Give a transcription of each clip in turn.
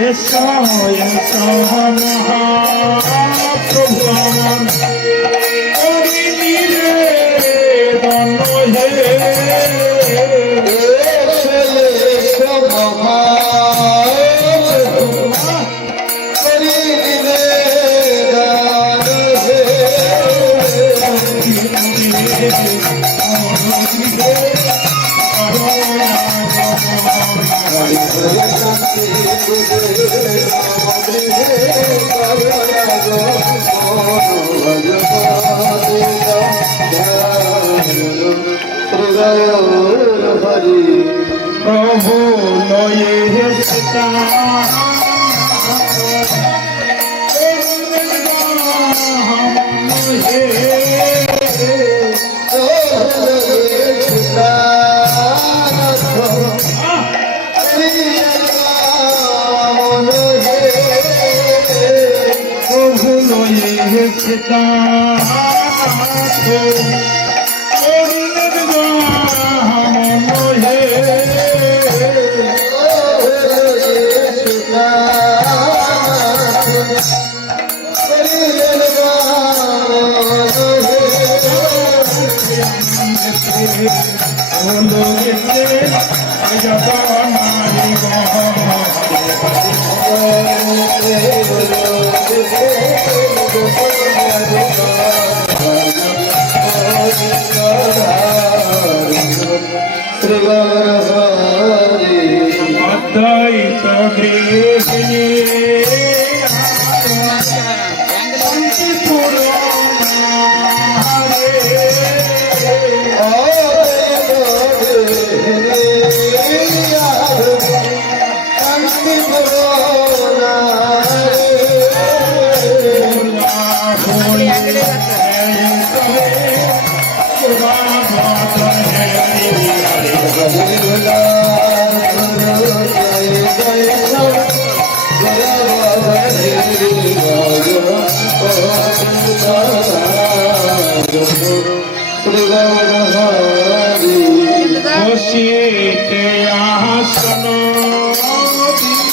এসো এসো মহাপ্রভু আমার হরি প্রভু লয়ে সীতা প্রভু লয়ে সীতা অদ্বৈত গৃহিণী বসিতে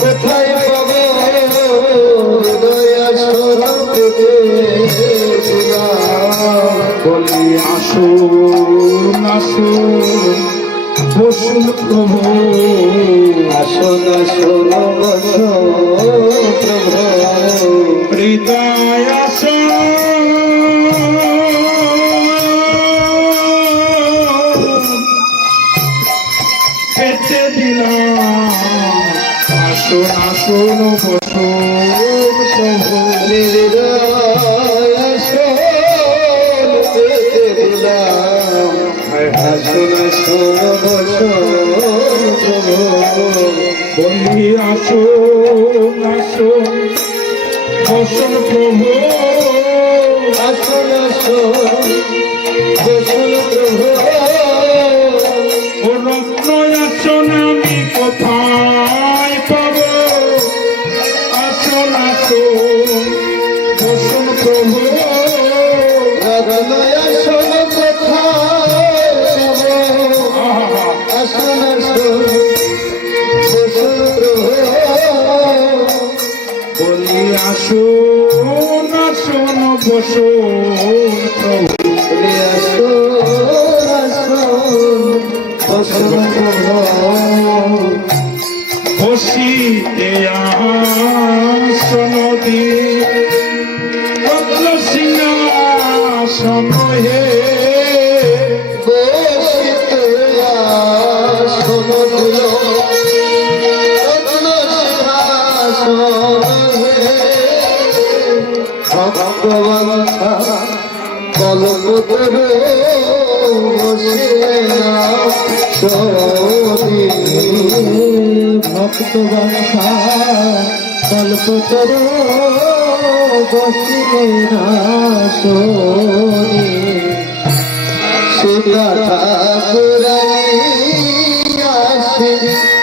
কোথায় পাবো হৃদয় সরতে বলি আসুন আসুন বসুন প্রভু আসন আসন বস সিংহাসন হে ভগবান কলপতর বসিলেন সোনি ভক্ত বাসা কল্পতর বসিলেন সোনি সীতা ঠাকুরানী আসে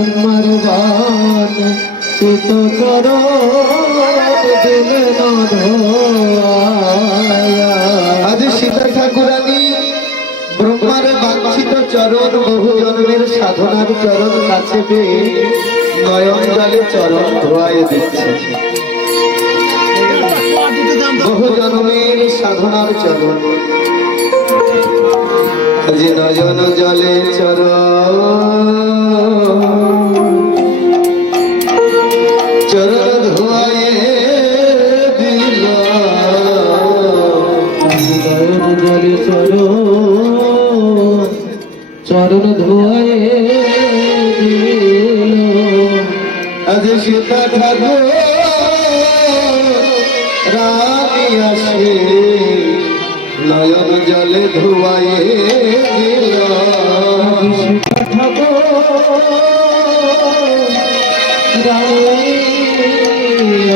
রে ব্রহ্মার বান চিত চরণ দিলেন আজ সীতা ঠাকুরানী ব্রহ্মার বাঞ্ছিত চরণ, বহু জন্মের সাধনার চরণ কাছে পেয়ে নয়ন জলে চরণ ধোয়ায় দিচ্ছে। বহু জন্মের সাধনার চরণ। আজ নয়ন জলে চরণ নয়ন জলে ধোয়ায় দিল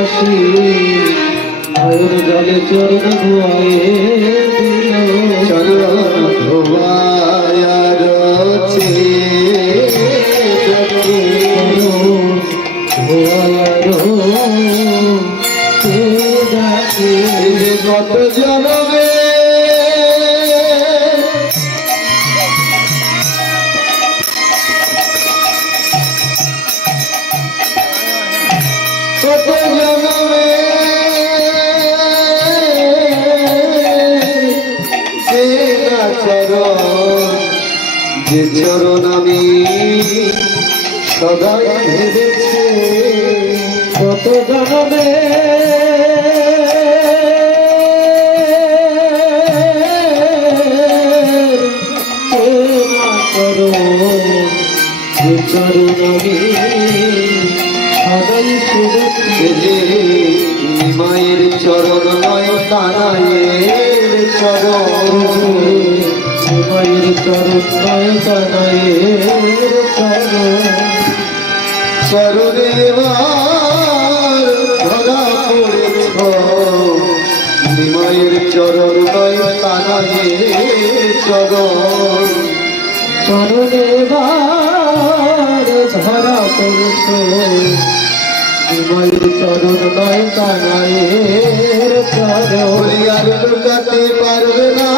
আসে। নয়ন জলে চরণ ধোয়ায় দিল চরণ ধোয়ায় সদাই ভেবেছে কত চরণ সদাই ভেবেছে যে নিমায়ের চরণ নয় তারায়ের চরণ নিমায়ের চরণ। নয় তারায়ের চরণ। চরণে ধরা পড়েছ নিমায়ের চরণ নয় তারায়ের চরণ। চরণে ধরা পড়েছ। নিমায়ের চরণ নয় তারায়ের চরণ। আর লুকাতে পারবে না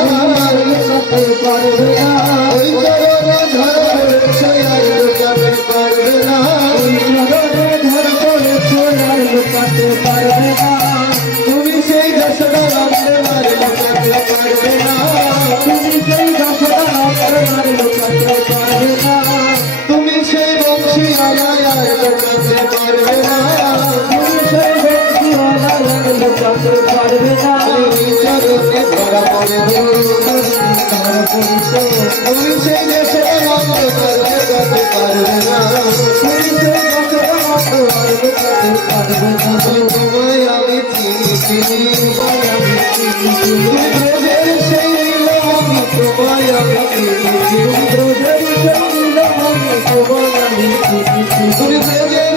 লুকাতে পারবে না। পারবে না ধরা পড়ে ধরা পড়েছে তুমি সেই দেশে পারবে না। তুমি সেই দশটা রামতে মার পারবে না তোমায় আমি চিনি চিনি আমি চিনি চিনি ব্রজের সেই নীলম তোমায় আমি চিনি চিনি ব্রজের সেই নীলম তোমায় আমি চিনি চিনি ব্রজের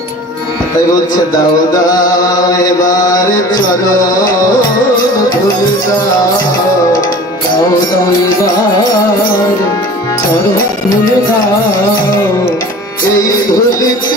তাই বলছে দাও দাও এবার চলো ধুল দাও এবার চলো ধুলে দাও। এই ধুলিতে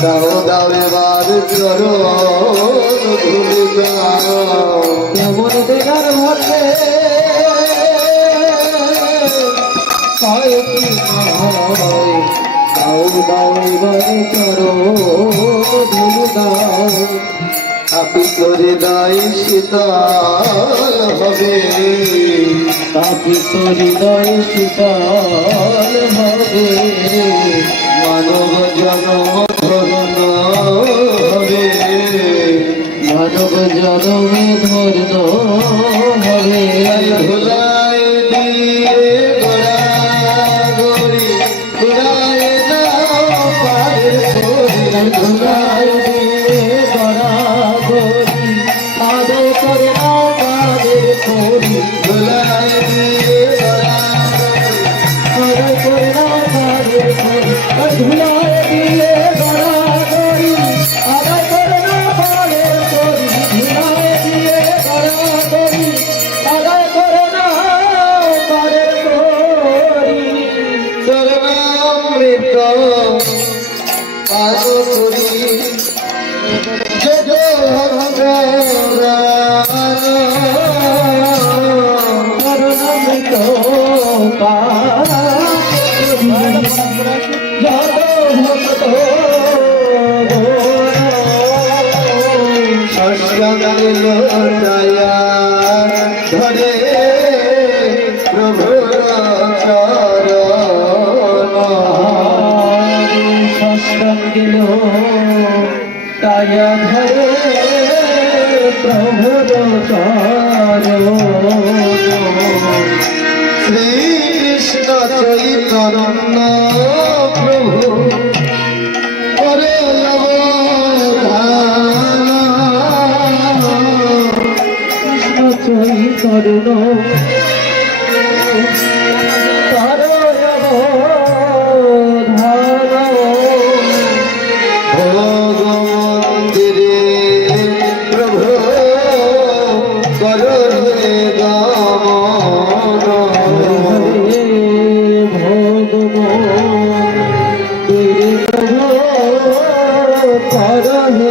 দাও দাও এবার চরণ ধুলি দাও কেমন দেখার হয় দাও দাও এবারে করো ধুলু দাও আপনি করে দায় শীতল হবে তাপি তো হৃদয় শীতল মানব জনম মানব জনমে ধন্য হবে ভুলাই দিয়ে গোড়া গড়ি ঘুরায় দাও পারে ধুলাই দিয়ে গড়া গড়ি আদর করে না কাদের করি। ভুলাই দিয়ে গোড়া আদর করে না কাদের করি ধুলাই প্রভুর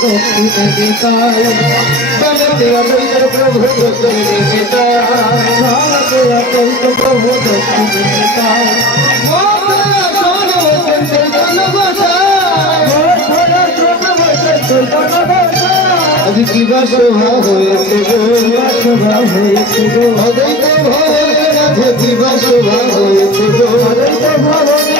প্রভু আজ কিবা শোভা হয়েছে গো শোভা হয়েছে গো অদ্বৈত ভবনের কিবা শোভা হয়েছে গো অদ্বৈত ভবনের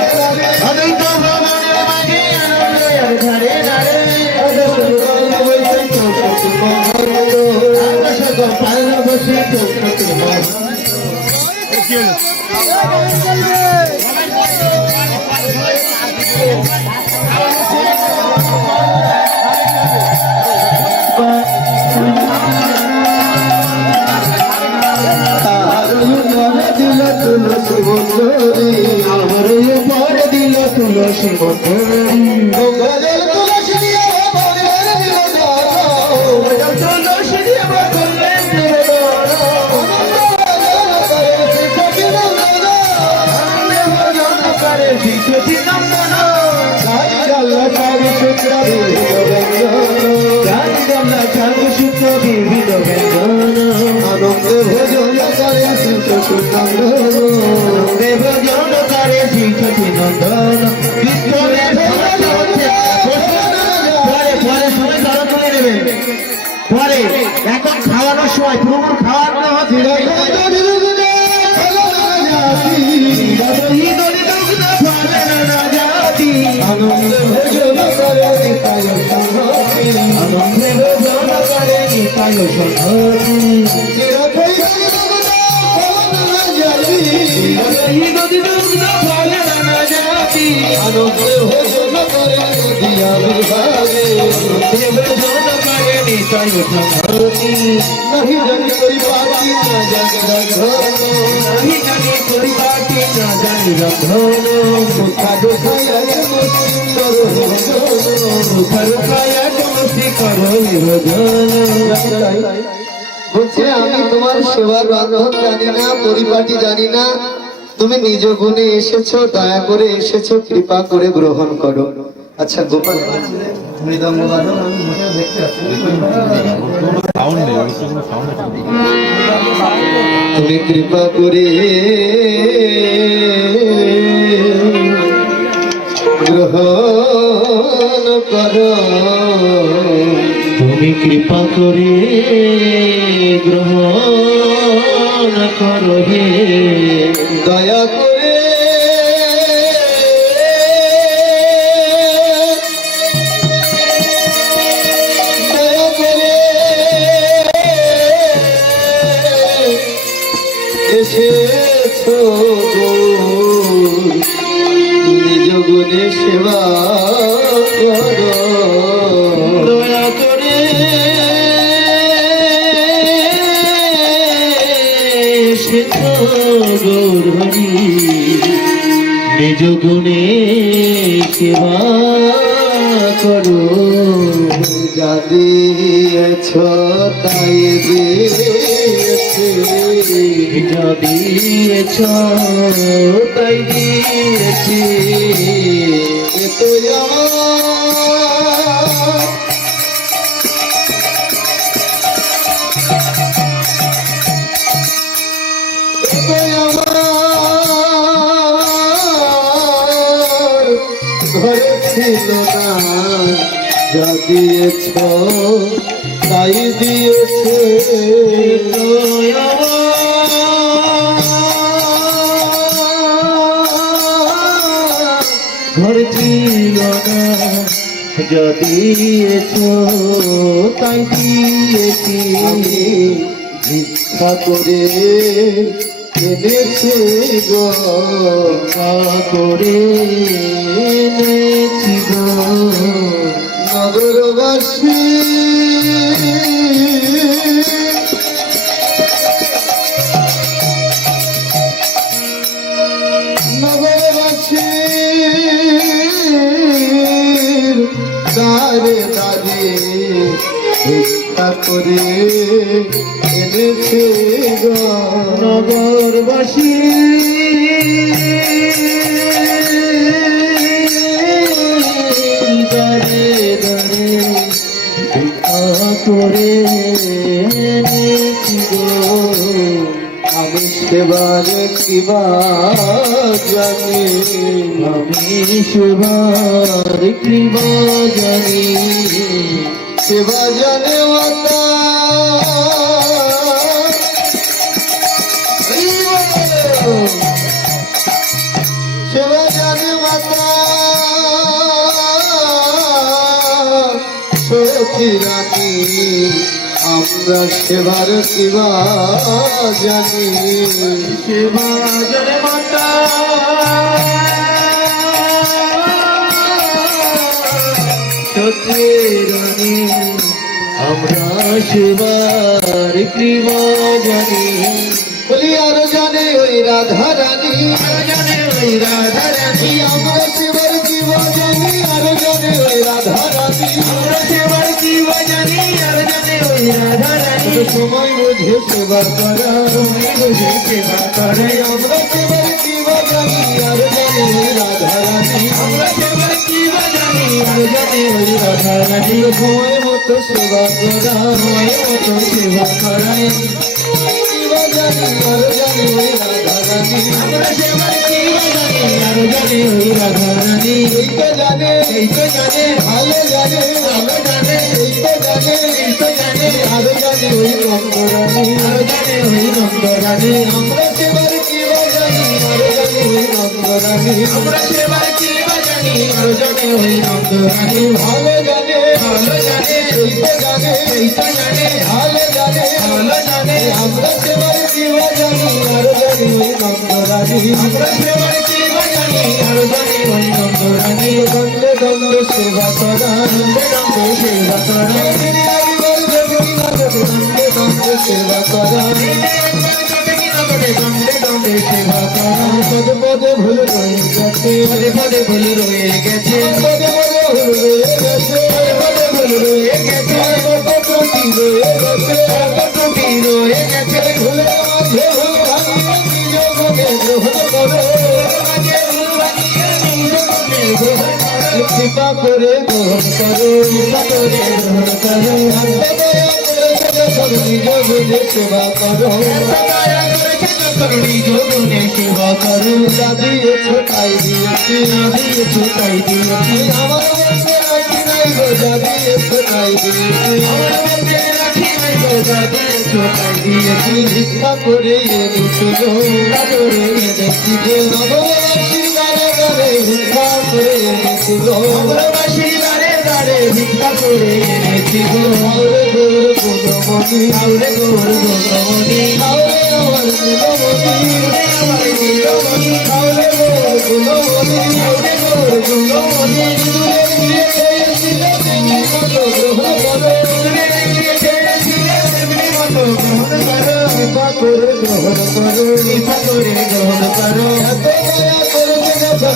আমার উপর দিল তুলসী মন্দির পরে এখন খাওয়ানোর সময় প্রভুর খাওয়ার না হচ্ছে দহি দলি দুগ্ধ ফলে না জাতি আনন্দে ভোজন করে নিতাই সংহতি আনন্দে ভোজন করে নিতাই সন্ধি চিরকাই দহি দলি দুগ্ধ ফলে না জাতি আনন্দে ভোজন করে নদিয়া বিভাগে দেব জন আমি তোমার সেবার বান্ধব জানি না, পরিপাটি জানি না। তুমি নিজ গুণে এসেছ, দয়া করে এসেছ, কৃপা করে গ্রহণ করো। আচ্ছা গোপাল। তুমি কৃপা করে গ্রহণ করো। তুমি কৃপা করে গ্রহণ করো হে। দয়া করে করো যা দিয়েছ দিয়েছে যা দিয়েছ দিয়েছি দিয়েছ, তাই দিয়েছে ঘর ছিল না যা দিয়েছ, তাই দিয়েছি। ভিক্ষা করে এনেছে গো করে এনেছি গো। নগরবাসী নগরবাসী দাঁড়ে দাঁড়ে ভিক্ষা করে এনেছে নগরবাসী। কিবা জানি? আমি সুভার কৃপা জানি? সেবা জানে আমরা সেবার সেবা জনে। মাতা। সত্যি আমরা সেবার কৃপা জানি। বলি, আরও জানে ওই রাধা রানী জানে ওই রাধা রানী আমরা সময় বুঝে সেবা করা তুমি বুঝে সেবা করে। আমরা সেবার কিবা জানি, আর জানি ওই রাধা রানী। আমরা সেবার কৃপা জানি, আর জানে ওই রাধা রানী। সময় মতো সেবা করা, সময় মতো সেবা করায় কিবা জানি, আর জানি জানি জানে ভালো জানে এই তো জানে আরও আর আমরা সেবার কিবা জানি আর জানি ওই নন্দরানী আমরা সেবার কৃপা জানি আর জানে ওই নন্দ রানী ভালো জানে ভালো জানে এই তো জানে এই তো জানে ভালো জানে ভালো জানে আমরা সেবার কিবা জানি আর জানি ওই নন্দরানী আমরা সেবার কৃপা জানি আর জানে ওই নন্দ রানী দণ্ডে দণ্ডে সেবা করা দণ্ডে দণ্ডে সেবা করা দণ্ডে দণ্ডে সেবা করো কৃপা করে গ্রহণ করো, কৃপা করে গ্রহণ করো দয়া করে। যখন নিজ গুণে সেবা করো। দয়া নিজ গুণে সেবা করো। যা দিয়েছ তাই দিয়েছি দিয়েছ তাই দিয়েছি। আমার রাখি নাই গো, যা দিয়েছ তাই দিয়েছি। রাখি নাই গো যা গো গো। নববাসী গানে ভিক্ষা করে এনেছি গো অমরবাসী দাঁড়ে দাঁড়ে ভিক্ষা করে এনেছি গো আউরে গৌর গুণমণি আউরে গৌর আউরে আমার নীলমণি আমার নীলমণি আউরে গৌর গুণমণি আউরে গৌর গৌরমণি দূরে মতো গ্রহণ করো দূরে গিয়ে ছেড়েছিলে তেমনি মতো গ্রহণ করো কৃপা করে গ্রহণ করো। কৃপা করে গ্রহণ করো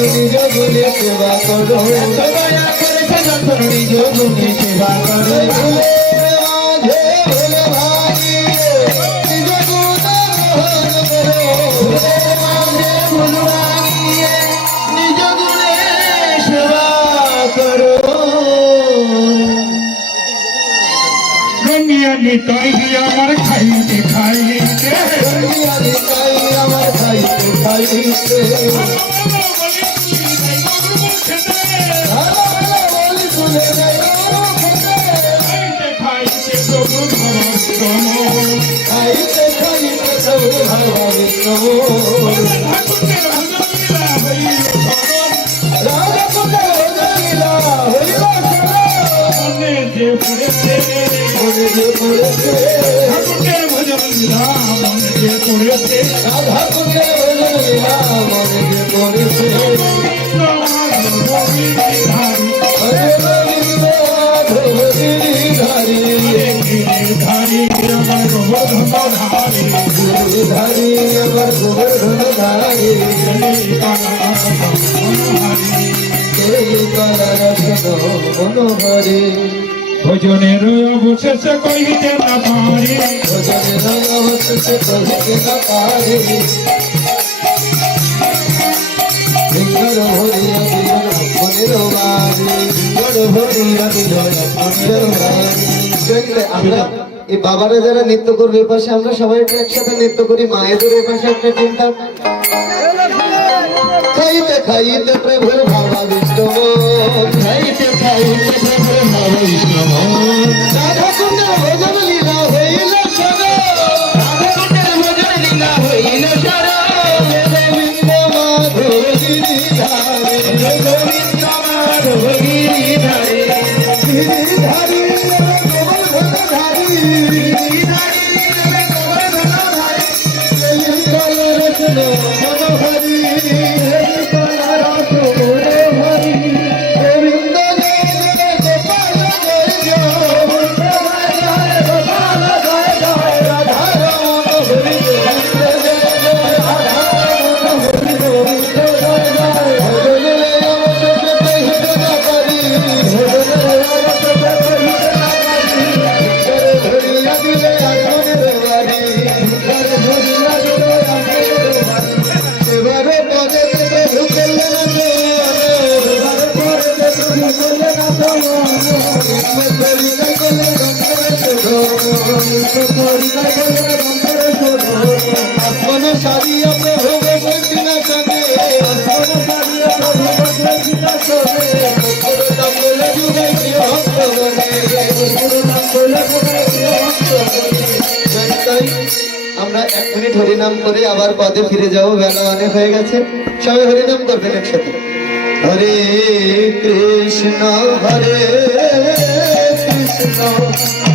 নিজ গুণে সেবা করো দয়া করো ভাঙিয়ে নিজ গুণে সেবা করো নিতাই আমার খাইতে খাইতে আমার খাইতে খাইতে রাধা কুণ্ডে ভজন লীলা মনে করেছে ধারী ধারী ধারী গোবর্ধন ধারী। এই কলারত্ন মনোহরে। ভজনের অবশেষে কহিতে না পারি। ভজনের অবশেষে কহিতে না পারে। সিংহর ভরিয়া দিল মনের বাড়ি। সিংহর ভরিয়া দিল মনের বাড়ি। দেখলে আমরা এই বাবারা যারা নৃত্য করবে পাশে আমরা সবাই একসাথে নৃত্য করি, মায়েদের পাশে একটা চিন্তা। খাইতে খাইতে প্রভুর আমরা এক মিনিট হরিনাম করে আবার পদে ফিরে যাব। বেলা অনেক হয়ে গেছে। সবাই হরিনাম করবেন একসাথে। হরে কৃষ্ণ হরে কৃষ্ণ।